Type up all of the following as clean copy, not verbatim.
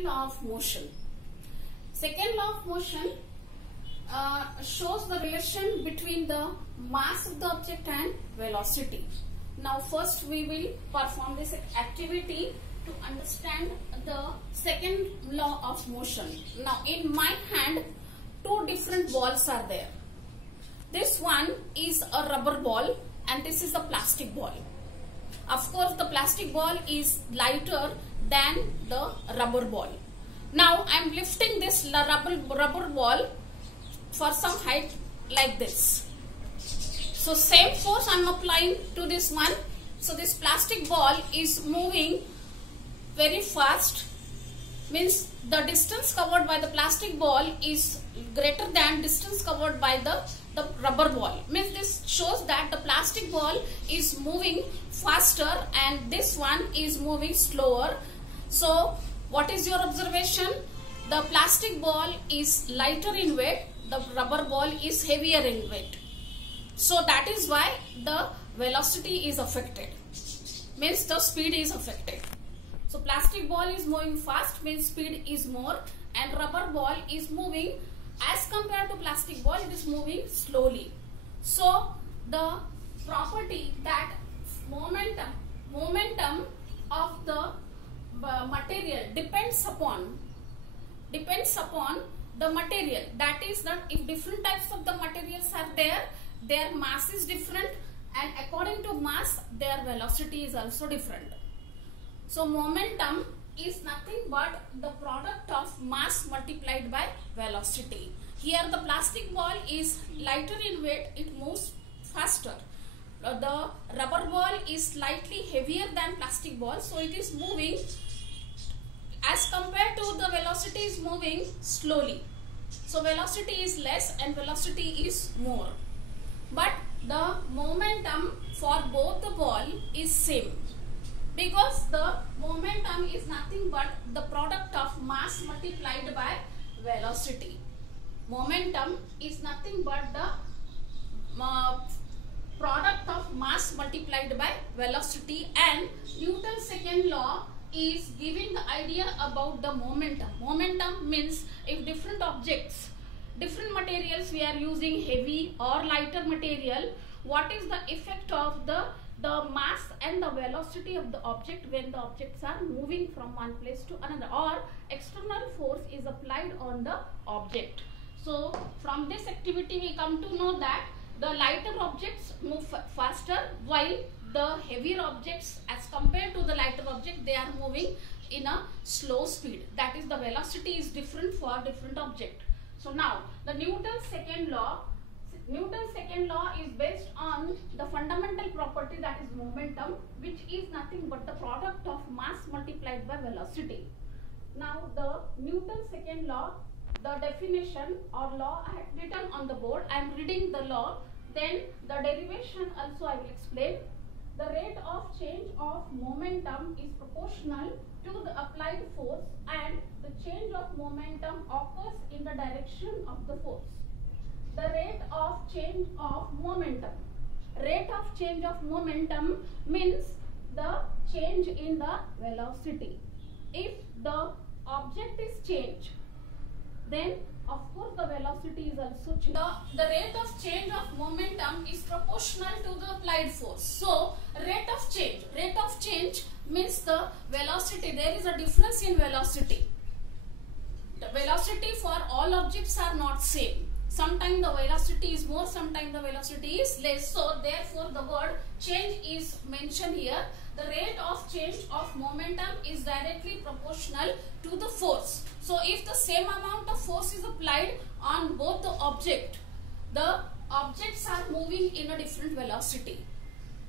second law of motion. Second law of motion shows the relation between the mass of the object and velocity. Now first we will perform this activity to understand the second law of motion. Now in my hand two different balls are there. This one is a rubber ball and this is a plastic ball. Of course the plastic ball is lighter than the rubber ball. Now I am lifting this rubber ball for some height like this. So same force I am applying to this one. So this plastic ball is moving very fast, means the distance covered by the plastic ball is greater than distance covered by the rubber ball. Means this shows that the plastic ball is moving faster and this one is moving slower. So what is your observation? The plastic ball is lighter in weight, the rubber ball is heavier in weight. So that is why the velocity is affected, means the speed is affected. So plastic ball is moving fast, means speed is more, and rubber ball is moving, as compared to plastic ball, it is moving slowly. So the property that momentum of the material depends upon the material. That is that if different types of the materials are there, their mass is different, and according to mass their velocity is also different. So momentum is nothing but the product of mass multiplied by velocity. Here the plastic ball is lighter in weight, it moves faster. The rubber ball is slightly heavier than plastic ball, so it is moving, as compared to the velocity is moving slowly. So velocity is less and velocity is more. But the momentum for both the ball is same, because the momentum is nothing but the product of mass multiplied by velocity. Momentum is nothing but the product of mass multiplied by velocity, and Newton's second law is giving the idea about the momentum. Momentum means if different objects, different materials we are using, heavy or lighter material, what is the effect of the mass and the velocity of the object when the objects are moving from one place to another, or external force is applied on the object. So from this activity we come to know that the lighter objects move faster, while the heavier objects, as compared to the lighter object, they are moving in a slow speed. That is, the velocity is different for different object. So now the Newton's second law is based on the fundamental property, that is momentum, which is nothing but the product of mass multiplied by velocity. Now the Newton's second law, the definition or law I have written on the board. I am reading the law, then the derivation also I will explain. The rate of change of momentum is proportional to the applied force, and the change of momentum occurs in the direction of the force. The rate of change of momentum. Rate of change of momentum means the change in the velocity. If the object is changed, then of course the velocity is also changed. The rate of change of momentum is proportional to the applied force. So rate of change means the velocity. There is a difference in velocity. The velocity for all objects are not same. Sometimes the velocity is more, sometimes the velocity is less. So therefore the word change is mentioned here. The rate of change of momentum is directly proportional to the force. So if the same amount of force is applied on both the objects are moving in a different velocity.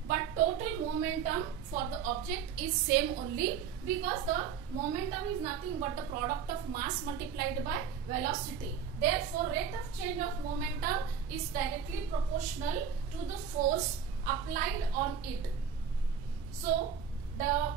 But total momentum for the object is same only, because the momentum is nothing but the product of mass multiplied by velocity. Therefore rate of change of momentum is directly proportional to the force applied on it. So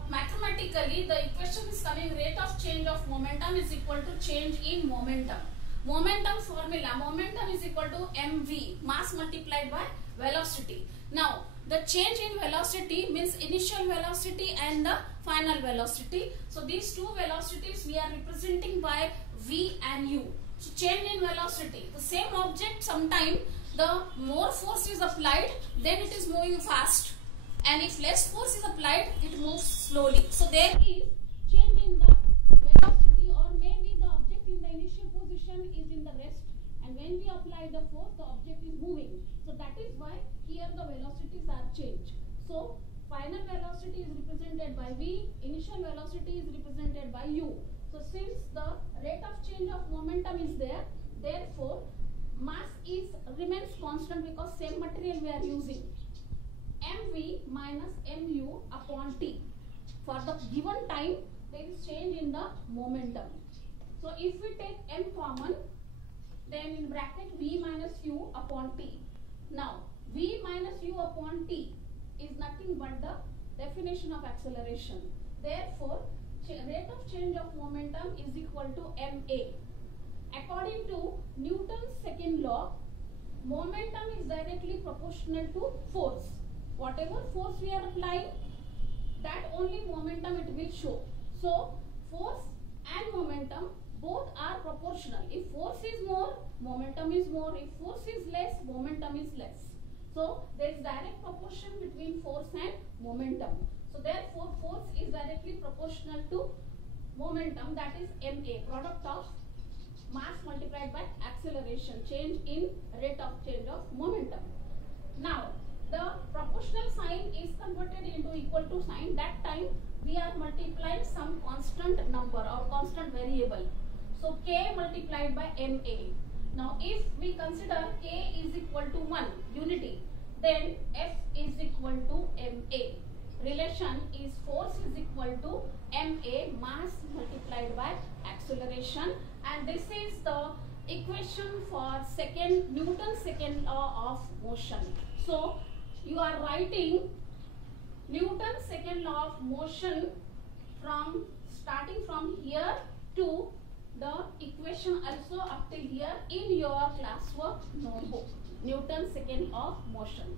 mathematically the equation is coming, rate of change of momentum is equal to change in momentum. Momentum formula, momentum is equal to mv, mass multiplied by velocity. Now the change in velocity means initial velocity and the final velocity. So these two velocities we are representing by v and u. So change in velocity. The same object, sometime the more force is applied, then it is moving fast, and if less force is applied, it moves slowly. So there is change in the velocity, or maybe the object in the initial position is in the rest, and when we apply the force, the object is moving. So that is why here the velocities are changed. So final velocity is represented by v, initial velocity is represented by u. So since the rate of change of momentum is there, therefore mass remains constant because same material we are using. mv minus mu upon t. For the given time, there is change in the momentum. So if we take m common, then in bracket v minus u upon t. Now v minus u upon t is nothing but the definition of acceleration. Therefore, rate of change of momentum is equal to ma. According to Newton's second law, momentum is directly proportional to force. Whatever force we are applying, that only momentum it will show. So force and momentum both are proportional. If force is more, momentum is more. If force is less, momentum is less. So there is direct proportion between force and momentum. So therefore force is directly proportional to momentum, that is ma, product of mass multiplied by acceleration, change in rate of change of momentum. Now the proportional sign is converted into equal to sign. That time we are multiplying some constant number or constant variable. So k multiplied by ma. Now if we consider k is equal to 1 unity, then F is equal to ma. Relation is force is equal to ma, mass multiplied by acceleration, and this is the equation for Newton's second law of motion. So you are writing Newton's second law of motion from starting from here to the equation also up till here in your classwork notebook. Newton's second law of motion.